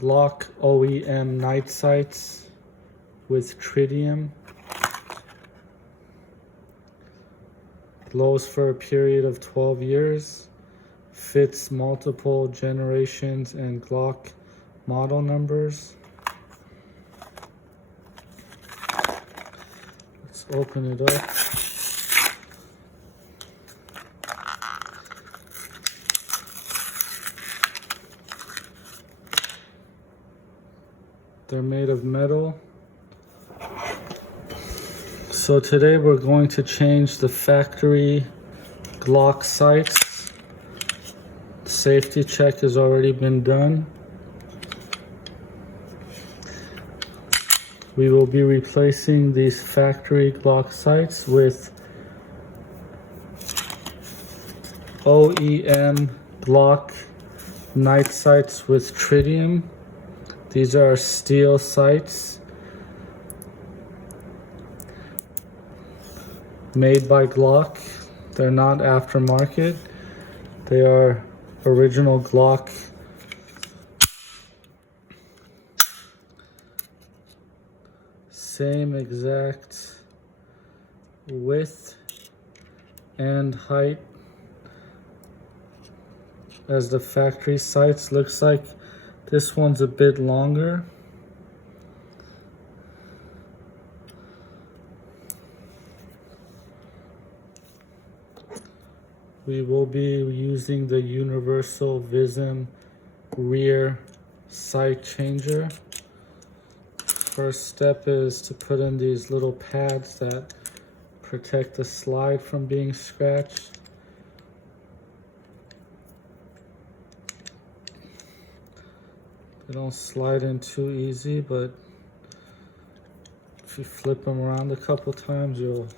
Glock OEM night sights with tritium. Glows for a period of 12 years. Fits multiple generations and Glock model numbers. Let's open it up. They're made of metal. So today we're going to change the factory Glock sights. Safety check has already been done. We will be replacing these factory Glock sights with OEM Glock night sights with tritium. These are steel sights made by Glock. They're not aftermarket. They are original Glock. Same exact width and height as the factory sights. Looks like this one's a bit longer. We will be using the universal VISM rear sight changer. First step is to put in these little pads that protect the slide from being scratched. They don't slide in too easy, but if you flip them around a couple times, you'll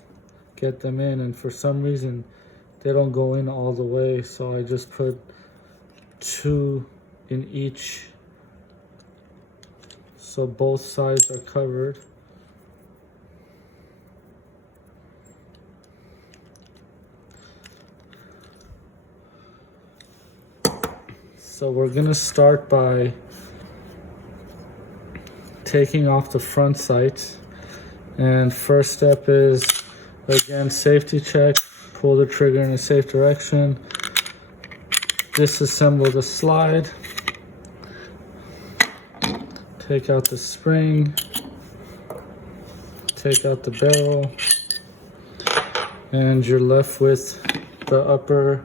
get them in. And for some reason, they don't go in all the way, so I just put 2 in each, so both sides are covered. So we're gonna start by taking off the front sights, and first step is, again, safety check. Pull the trigger in a safe direction. Disassemble the slide. Take out the spring. Take out the barrel. And you're left with the upper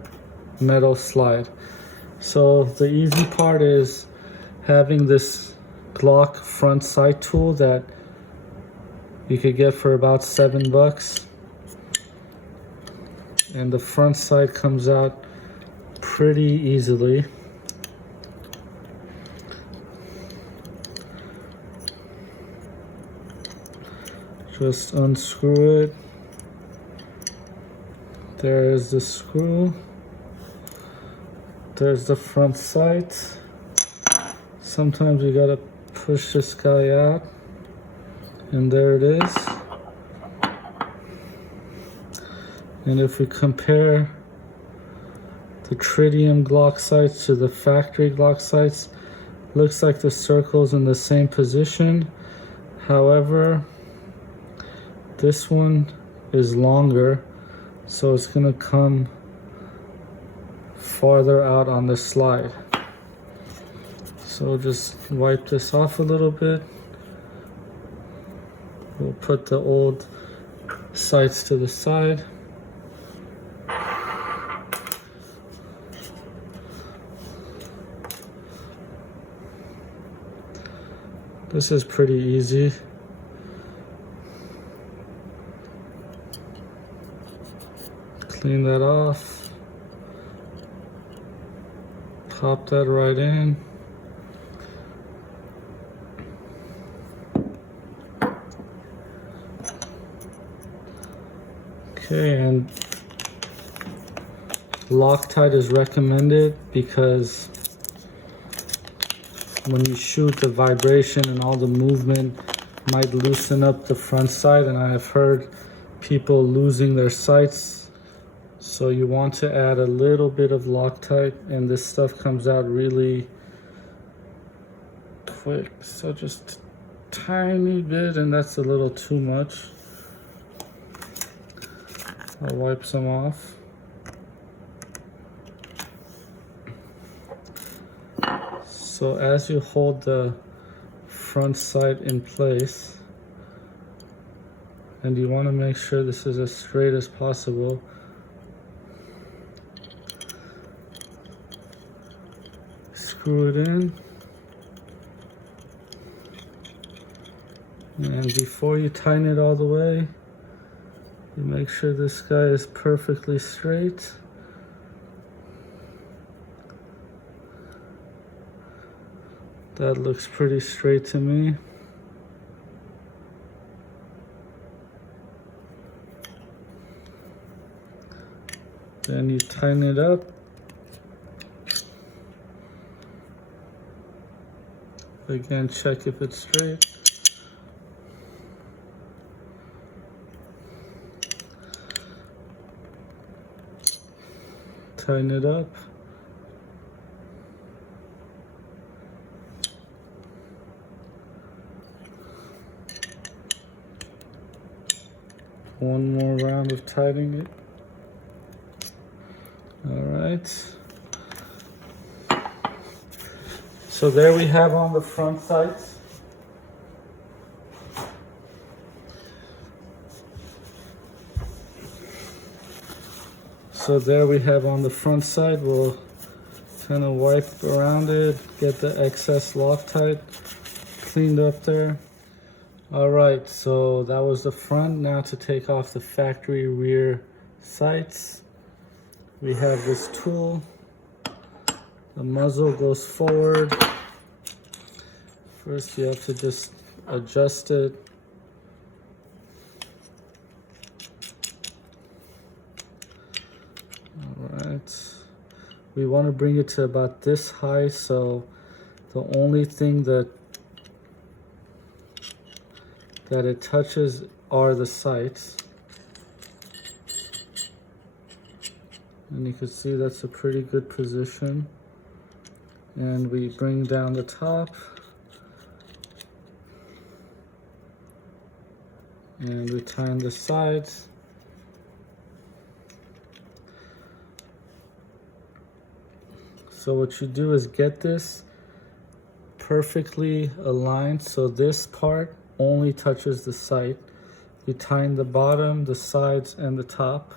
metal slide. So the easy part is having this Glock front sight tool that you could get for about $7. And the front sight comes out pretty easily. Just unscrew it. There's the screw. There's the front sight. Sometimes you gotta push this guy out, and there it is. And if we compare the tritium Glock sights to the factory Glock sights, looks like the circle's in the same position. However, this one is longer, so it's gonna come farther out on the slide. So just wipe this off a little bit. We'll put the old sights to the side. This is pretty easy. Clean that off. Pop that right in. Okay, and Loctite is recommended because when you shoot, the vibration and all the movement might loosen up the front sight, and I have heard people losing their sights. So you want to add a little bit of Loctite, and this stuff comes out really quick. So just tiny bit, and that's a little too much. I'll wipe some off. So as you hold the front sight in place, and you want to make sure this is as straight as possible, screw it in, and before you tighten it all the way, you make sure this guy is perfectly straight. That looks pretty straight to me. Then you tighten it up. Again, check if it's straight. Tighten it up. One more round of tightening it. All right. So there we have on the front sights. So there we have on the front side. We'll kind of wipe around it, get the excess Loctite cleaned up there. All right, so that was the front. Now to take off the factory rear sights, we have this tool. The muzzle goes forward. First, you have to just adjust it. All right. We want to bring it to about this high, so the only thing that it touches are the sights. And you can see that's a pretty good position. And we bring down the top. And we tighten the sides. So what you do is get this perfectly aligned, so this part only touches the sight. You tighten the bottom, the sides, and the top,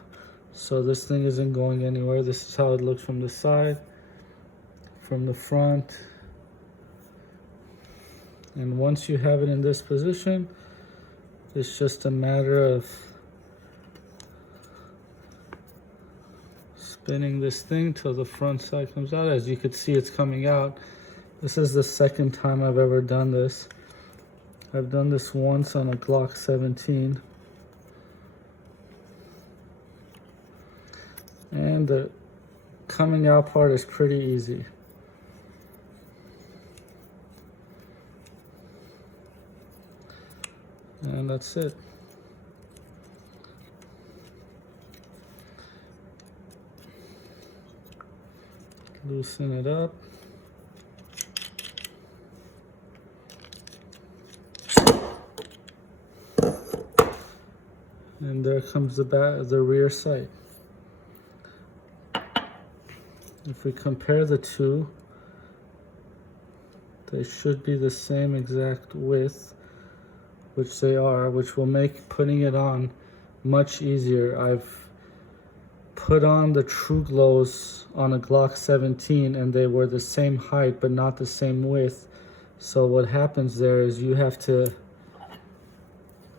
so this thing isn't going anywhere. This is how it looks from the side, from the front. And once you have it in this position, it's just a matter of spinning this thing till the front side comes out. As you can see, it's coming out. This is the second time I've ever done this. I've done this once on a Glock 17. And the coming out part is pretty easy. And that's it. Loosen it up. And there comes the rear sight. If we compare the two, they should be the same exact width, which they are, which will make putting it on much easier. I've put on the True Glows on a Glock 17 and they were the same height but not the same width. So what happens there is you have to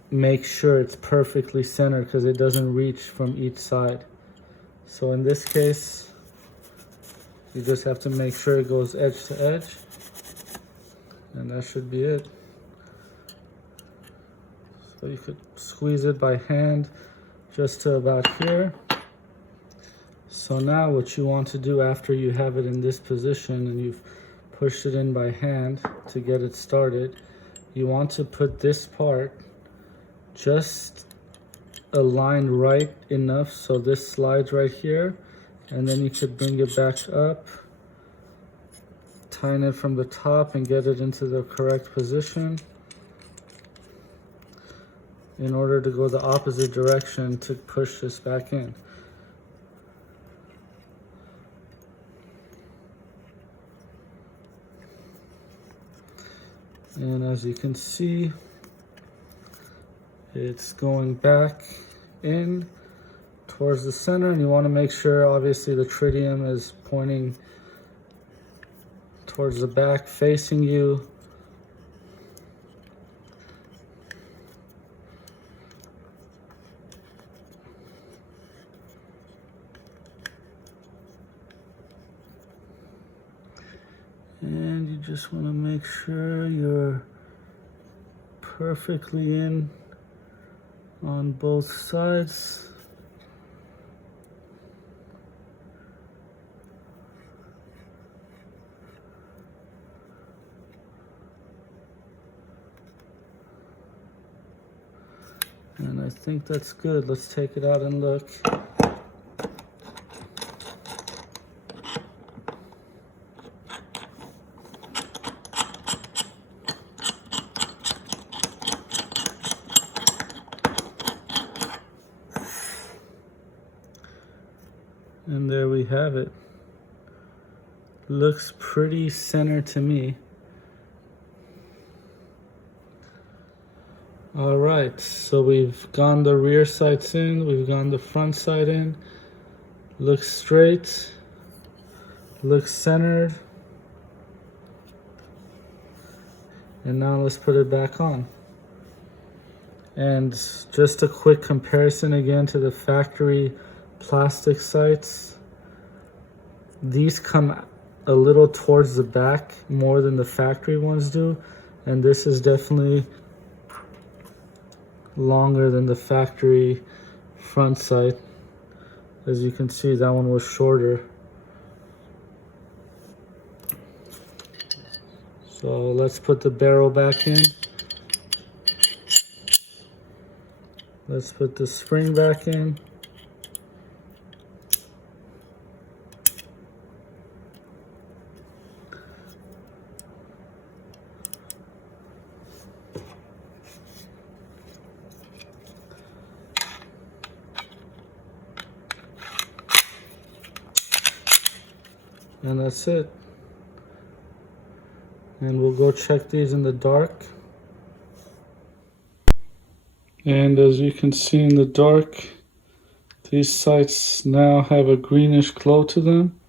make sure it's perfectly centered because it doesn't reach from each side. So in this case, you just have to make sure it goes edge to edge, and that should be it. So you could squeeze it by hand just to about here. So now what you want to do after you have it in this position and you've pushed it in by hand to get it started, you want to put this part just aligned right enough so this slides right here, and then you could bring it back up, tighten it from the top and get it into the correct position in order to go the opposite direction to push this back in. And as you can see, it's going back in towards the center, and you want to make sure obviously the tritium is pointing towards the back, facing you. And you just want to make sure you're perfectly in on both sides. And I think that's good. Let's take it out and look. And there we have it. Looks pretty center to me. All right, so we've gone the rear sights in, we've gone the front sight in. Looks straight, looks centered. And now let's put it back on. And just a quick comparison again to the factory plastic sights. These come a little towards the back more than the factory ones do, and this is definitely longer than the factory front sight. As you can see, that one was shorter. So let's put the barrel back in. Let's put the spring back in. And that's it. And we'll go check these in the dark. And as you can see in the dark, these sights now have a greenish glow to them.